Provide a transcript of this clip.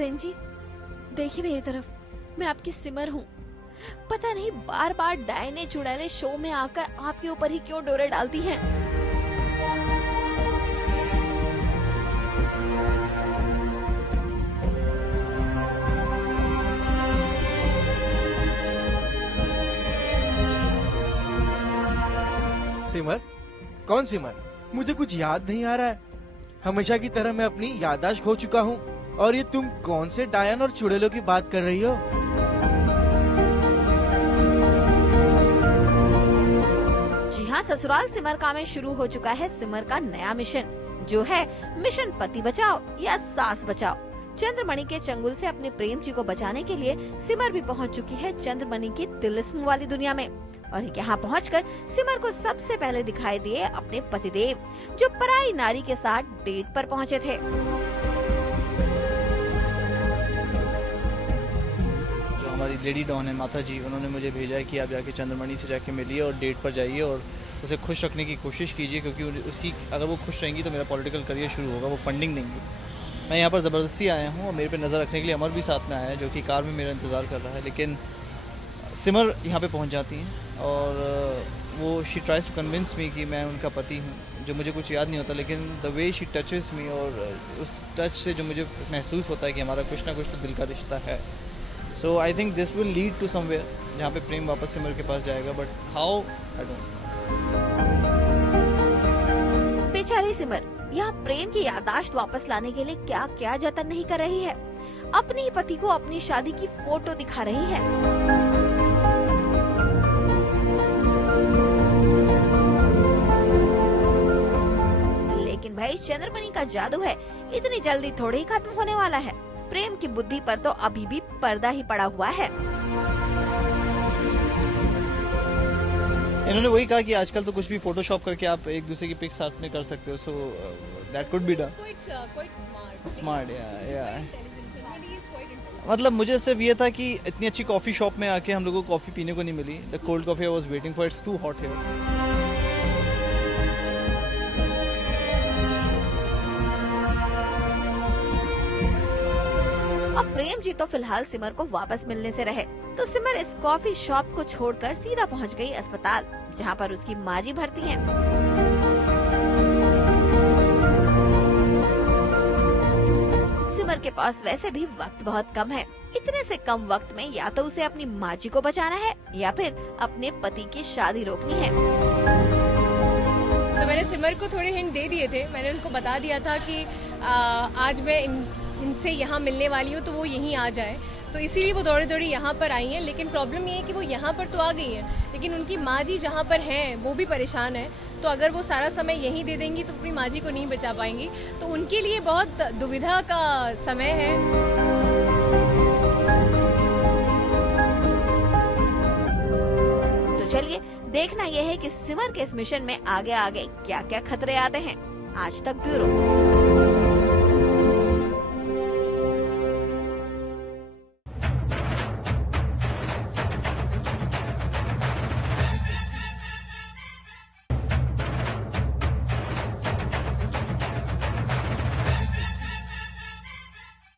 प्रेम जी, देखिए मेरी तरफ, मैं आपकी सिमर हूँ। पता नहीं बार बार डायने चुड़ैले शो में आकर आपके ऊपर ही क्यों डोरे डालती हैं। सिमर? कौन सिमर? मुझे कुछ याद नहीं आ रहा है। हमेशा की तरह मैं अपनी याददाश्त खो चुका हूँ। और ये तुम कौन से डायन और चुड़ैलों की बात कर रही हो? जी हाँ, ससुराल सिमर का में शुरू हो चुका है सिमर का नया मिशन, जो है मिशन पति बचाओ या सास बचाओ। चंद्रमणि के चंगुल से अपने प्रेम जी को बचाने के लिए सिमर भी पहुंच चुकी है चंद्रमणि की तिलिस्म वाली दुनिया में। और यहाँ पहुंचकर सिमर को सबसे पहले दिखाई दिए अपने पतिदेव, जो पराई नारी के साथ डेट पर पहुंचे थे। जो हमारी लेडी डॉन है माता जी, उन्होंने मुझे भेजा है कि आप जाके चंद्रमणि से जाके मिलिए और डेट पर जाइए और उसे खुश रखने की कोशिश कीजिए, क्योंकि उसी अगर वो खुश रहेंगी तो मेरा पॉलिटिकल करियर शुरू होगा, वो फंडिंग देंगी। मैं यहाँ पर ज़बरदस्ती आया हूँ और मेरे पे नज़र रखने के लिए अमर भी साथ में आया है, जो कि कार में मेरा इंतज़ार कर रहा है। लेकिन सिमर यहाँ पे पहुँच जाती हैं और वो she tries to convince me कि मैं उनका पति हूँ, जो मुझे कुछ याद नहीं होता। लेकिन द वे शी टचेस मी, और उस टच से जो मुझे महसूस होता है कि हमारा कुछ ना कुछ तो दिल का रिश्ता है। So I think this will lead to somewhere जहाँ पे प्रेम वापस सिमर के पास जाएगा, बट हाउ आई डोंट। बेचारी सिमर यहाँ प्रेम की याददाश्त वापस लाने के लिए क्या क्या जतन नहीं कर रही है। अपने ही पति को अपनी शादी की फोटो दिखा रही है। लेकिन भाई, चंद्रमणि का जादू है, इतनी जल्दी थोड़ी ही खत्म होने वाला है। प्रेम की बुद्धि पर तो अभी भी पर्दा ही पड़ा हुआ है। इन्होंने वही कहा कि आजकल तो कुछ भी फोटोशॉप करके आप एक दूसरे की पिक साथ में कर सकते हो, so that could be done. Smart या मतलब मुझे सिर्फ ये था कि इतनी अच्छी कॉफी शॉप में आके हम लोगों को कॉफी पीने को नहीं मिली। The cold coffee I was waiting for, it's too hot here. अब प्रेम जी तो फिलहाल सिमर को वापस मिलने से रहे, तो सिमर इस कॉफी शॉप को छोड़कर सीधा पहुंच गई अस्पताल, जहां पर उसकी माँ जी भर्ती हैं। सिमर के पास वैसे भी वक्त बहुत कम है। इतने से कम वक्त में या तो उसे अपनी माँ जी को बचाना है या फिर अपने पति की शादी रोकनी है। तो मैंने सिमर को थोड़े हिंट दे दिए थे। मैंने उनको बता दिया था कि आज मैं इनसे यहाँ मिलने वाली हूँ, तो वो यहीं आ जाए। तो इसीलिए वो दौड़े दौड़ी यहाँ पर आई हैं। लेकिन प्रॉब्लम ये है कि वो यहाँ पर तो आ गई हैं, लेकिन उनकी माँ जी जहाँ पर हैं वो भी परेशान है। तो अगर वो सारा समय यहीं दे देंगी तो अपनी माँ जी को नहीं बचा पाएंगी। तो उनके लिए बहुत दुविधा का समय है। तो चलिए, देखना यह है कि सिमर के इस मिशन में आगे आगे क्या क्या खतरे आते हैं। आज तक ब्यूरो।